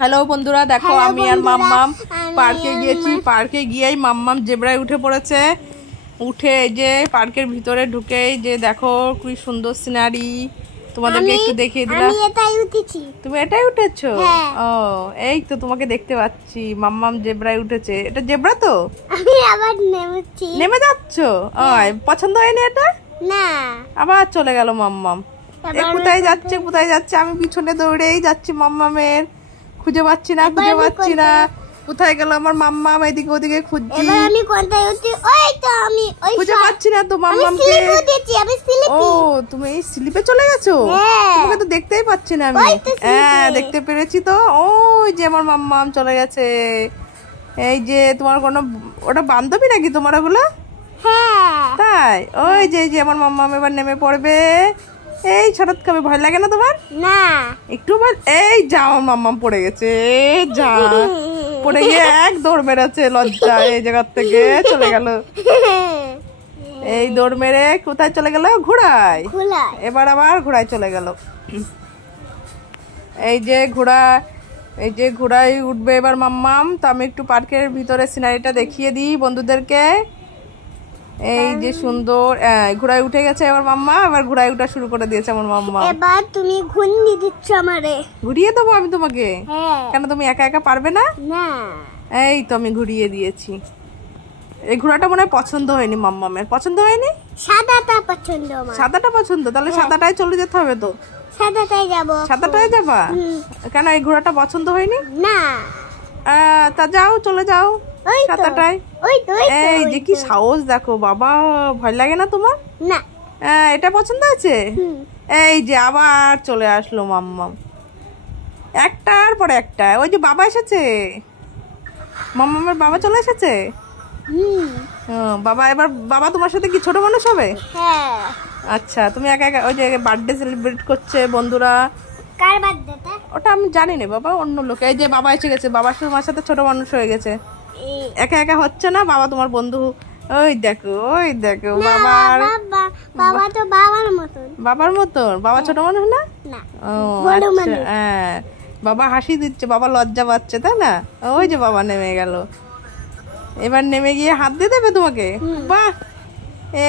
Hello বন্ধুরা, দেখো আমি আর মাম্মাম পার্কে গিয়েছি। পার্কে গিয়েই মাম্মাম জেব্রায় উঠে পড়েছে। উঠে এই যে পার্কের ভিতরে ঢুকেই যে দেখো কি সুন্দর সিনারি, তোমাদেরকে একটু দেখিয়ে দিলাম। তুমি এটাই উঠেছো? ও, এই তো তোমাকে দেখতে পাচ্ছি। মাম্মাম জেব্রায় উঠেছে। এটা জেব্রা তো? আমি আবার নেমে যাচ্ছো? পছন্দ হয়নি এটা? না, আবার চলে গেল মাম্মাম। কোথায় যাচ্ছে কোথায় যাচ্ছে, আমি পিছনে দৌড়েই যাচ্ছি মাম্মামের। খুঁজে পাচ্ছি না কোথায় গেল আমার মাম্মাম। এদিকে ওদিকে খুঁজছি, আমি কোথায় উঠছি? ওই তো আমি খুঁজে পাচ্ছি না তো মাম্মামকে। ও, তুমি এই স্লিপে চলে গেছো? তোমাকে তো দেখতেই পাচ্ছি না আমি। হ্যাঁ, দেখতে পেরেছি তো। ওই যে আমার মাম্মাম চলে গেছে। এই যে তোমার কোনো ওটা বান্ধবী নাকি তোমার ওগুলো? তাই? ওই যে আমার মাম্মাম এবার নেমে পড়বে। এই ছটত খাবে, ভয় লাগে না তোমার? না, একটু এই যা, আমার মাম্মাম পড়ে গেছে। যা, পড়ে গিয়ে এক দৌড় মেরেছে লজ্জা, এই জায়গার থেকে চলে গেল। এই দৌড় মেরে কোথায় চলে গেল? ঘোড়ায়। এবার আবার ঘোড়ায় চলে গেল। এই যে ঘোড়ায় উঠবে এবার মাম্মাম। তো আমি একটু পার্কের ভিতরে সিনারিটা দেখিয়ে দিই বন্ধুদেরকে। এই যে সুন্দর ঘোড়ায় উঠে গেছে এবার মাম্মা। এবার ঘোড়ায় উঠা শুরু করে দিয়েছে আমার মাম্মা। এবার তুমি ঘুরিয়ে দিচ্ছ আমারে। ঘুরিয়ে দেবো আমি তোমাকে? কেন, তুমি একা একা পারবে না? না, এই তো আমি ঘুরিয়ে দিয়েছি। এই ঘোড়াটা মনে হয় পছন্দ হয়নি মাম্মামের। পছন্দ হয়নি? সাদাটা পছন্দ। সাদাটা পছন্দ? তাহলে সাদাটাই চলে যেতে হবে তো। সাদাটাই যাবো। সাদাটাই যাবা? কেন, এই ঘোড়াটা পছন্দ হয়নি? না, তা যাও, চলে যাও সাদাটাই। এই যে কি সাহস দেখো বাবা, ভয় লাগে না তোমার? না, এটা পছন্দ হয়েছে? এই যে আবার চলে আসলো মাম্মাম, একটার পরে একটা। ওই যে বাবা এসেছে, মাম্মামের বাবা চলে এসেছে। বাবা এবার বাবা তোমার সাথে কি ছোট মানুষ হবে? আচ্ছা, তুমি একা একা। ওই যে বার্থডে সেলিব্রেট করছে বন্ধুরা। কার বার্থডেটা? ওটা আমি জানি না বাবা, অন্য লোক। এই যে বাবা এসে গেছে, বাবা তোমার সাথে ছোট মানুষ হয়ে গেছে। একা একা হচ্ছে না, বাবা তোমার বন্ধু। ওই দেখো বাবা তো বাবার মতন। বাবার মতন? বাবা ছোট মানুষ না? হ্যাঁ, বাবা হাসি দিচ্ছে, বাবা লজ্জা পাচ্ছে, তাই না? ওই যে বাবা নেমে গেল। এবার নেমে গিয়ে হাত দিয়ে দেবে তোমাকে। বাহ,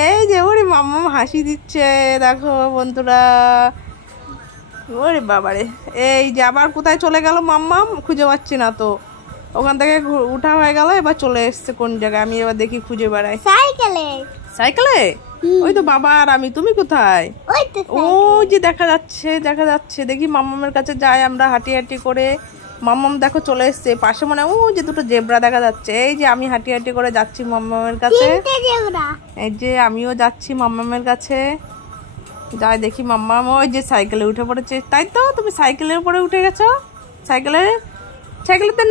এই যে ওরে মাম্মাম হাসি দিচ্ছে দেখো বন্ধুরা। ওরে বাবারে, এই যে আবার কোথায় চলে গেল মাম্মাম, খুঁজে পাচ্ছি না তো। ওখান থেকে উঠা হয়ে গেল, এবার চলে এসছে কোন জায়গায়, আমি এবার দেখি খুঁজে বেড়াই। সাইকেলে? ওই তো বাবা আর আমি। তুমি কোথায়? ওই যে দেখা যাচ্ছে। দেখি মাম্মামের কাছে যাই আমরা হাঁটি হাঁটি করে। মাম্মাম দেখো চলে এসছে পাশে, মনে হয় ওই যে দুটো জেব্রা দেখা যাচ্ছে। এই যে আমি হাঁটি হাঁটি করে যাচ্ছি মাম্মামের কাছে। এই যে আমিও যাচ্ছি মাম্মামের কাছে। যাই দেখি মাম্মাম ওই যে সাইকেলে উঠে পড়েছে। তাই তো, তুমি সাইকেলের উপরে উঠে গেছো? সাইকেলেতে